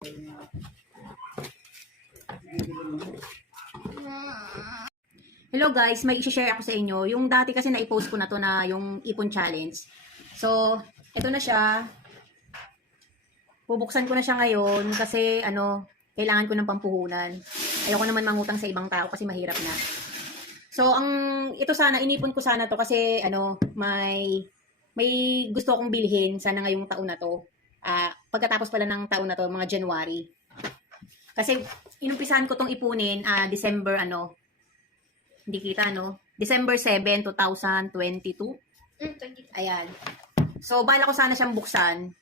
Hello guys, may i-share ako sa inyo. Yung dati kasi na-post ko na to na yung ipon challenge. So, ito na siya. Bubuksan ko na siya ngayon kasi kailangan ko ng pampuhunan. Ayoko naman mangutang sa ibang tao kasi mahirap na. So, ito sana, inipon ko sana to kasi may gusto akong bilhin sana ngayong taon na to. Pagkatapos pala ng taon na to, mga January. Kasi inumpisahan ko tong ipunin December hindi kita December 7, 2022. Ayan. So, bala ko sana siyang buksan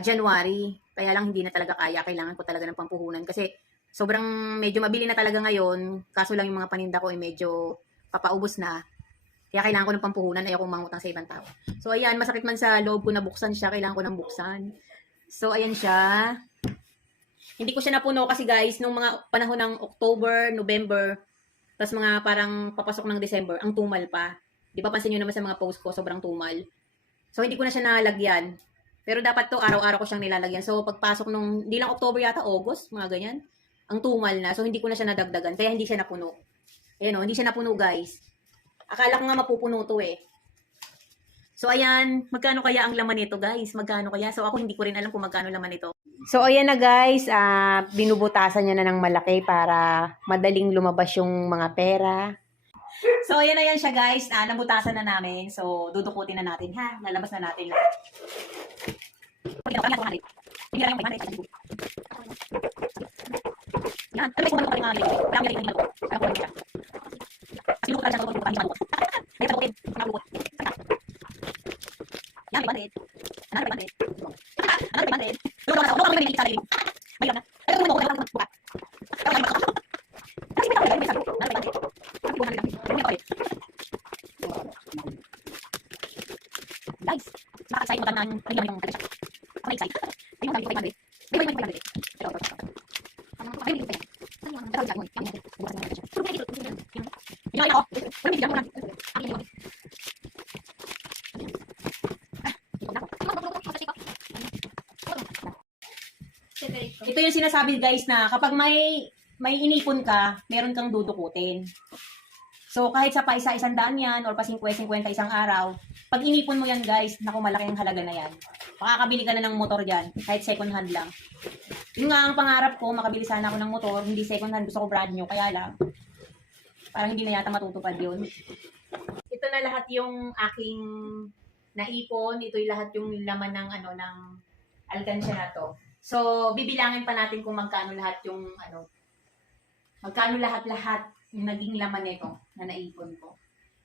January. Kaya lang hindi na talaga kaya. Kailangan ko talaga ng pampuhunan. Kasi sobrang medyo mabili na talaga ngayon. Kaso lang yung mga paninda ko ay medyo papaubos na. Kaya kailangan ko ng pampuhunan. Ayaw kong mangutang sa ibang tao. So, ayan. Masakit man sa loob ko na buksan siya. Kailangan ko ng buksan. So, ayan siya. Hindi ko siya napuno kasi guys, nung mga panahon ng October, November, tapos mga parang papasok ng December, ang tumal pa. Di ba pansin nyo naman sa mga post ko, sobrang tumal. So, hindi ko na siya nalagyan. Pero dapat to, araw-araw ko siyang nilalagyan. So, pagpasok nung, hindi lang October yata, August, mga ganyan, ang tumal na. So, hindi ko na siya nadagdagan. Kaya hindi siya napuno. Ayan o, hindi siya napuno guys. Akala ko nga mapupuno to eh. So, ayan, magkano kaya ang laman nito guys? Magkano kaya? So, ako hindi ko rin alam kung magkano laman nito. So, ayan na guys, binubutasan niya na ng malaki para madaling lumabas yung mga pera. So, ayan na yan siya guys, nabutasan na namin. So, dudukutin na natin ha, lalabas na natin lahat. Yan, ano ba kung ano guys, nakaka-excite mo ng naglaman yung talaga siya. Ako na-excite. Ayun, sabi ko 500. May 500. Pero, ay, hindi ko pera. Pero, sabi ko, yung bukas na siya. Pero, pwede dito. Yung ako. Wala, may bigyan mo na. Ang hindi ko. Ito yung sinasabi guys na kapag may inipon ka, meron kang dudukutin. So, kahit sa pa isa-isang daan yan, or pa 50-50 isang araw, pag inipon mo yan guys, naku, malaki ang halaga na yan. Makakabili ka na ng motor dyan, kahit second hand lang. Yun nga ang pangarap ko, makabili sana ako ng motor, hindi second hand, gusto ko brand new, kaya lang, parang hindi na yata matutupad yun. Ito na lahat yung aking naipon, ito yung lahat yung laman ng, ng alkansya na to. So, bibilangin pa natin kung magkano lahat yung, magkano lahat-lahat yung naging laman nito na naipon ko.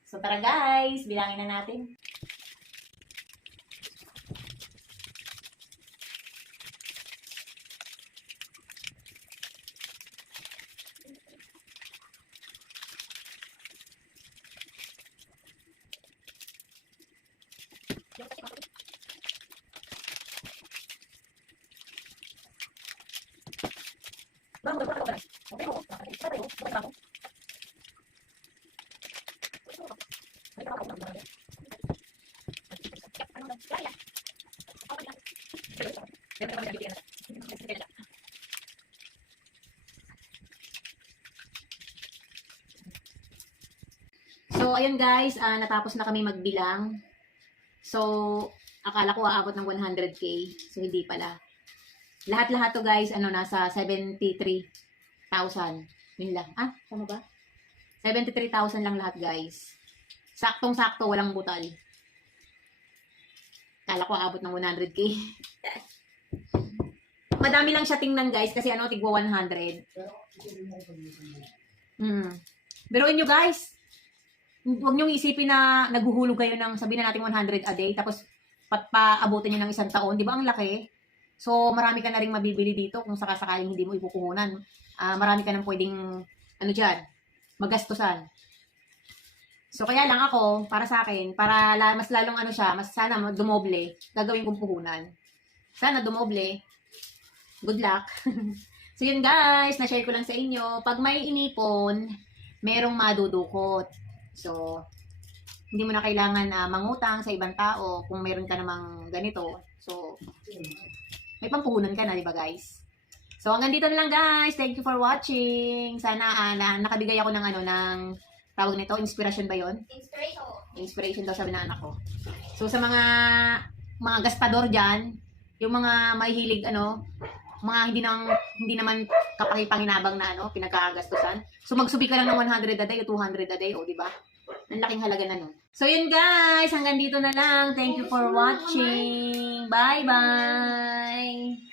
So tara guys, bilangin na natin. So, ayun guys, natapos na kami magbilang. So, akala ko aabot ng 100k. So, hindi pala. Lahat-lahat to guys, nasa 73,000. Yun lang. Tama ba? 73,000 lang lahat guys. Saktong-sakto, walang butal. Akala ko aabot ng 100k. Madami lang siya tingnan guys kasi tigwa 100. Biruin nyo guys. Huwag nyo isipin na naghuhulog kayo ng sabihin na natin 100 a day tapos paabutin nyo ng isang taon. Di ba ang laki? So marami ka na rin mabibili dito kung sakasakaling hindi mo ipupuhunan. Marami ka nang pwedeng dyan, magastusan. So kaya lang ako, para sa akin, para mas lalong mas sana dumoble, gagawin kong puhunan. Sana dumoble. Good luck. So yun guys, na-share ko lang sa inyo. Pag may inipon, merong madudukot. So, hindi mo na kailangan mangutang sa ibang tao kung meron ka namang ganito. So, may pampuhunan ka na, di ba guys? So, So, hanggang dito na lang guys. Thank you for watching. Sana nakabigay ako ng tawag nito, inspiration ba yon? Inspiration daw sabi ng anak ko. So, sa mga gastador dyan, yung mga mahihilig mga hindi naman kapakipanginabang na pinagkakagastusan. So magsubi ka lang ng 100 a day o 200 a day, o di ba? Ang laking halaga na nun. So yun guys, hanggang dito na lang. Thank you for watching. Bye-bye.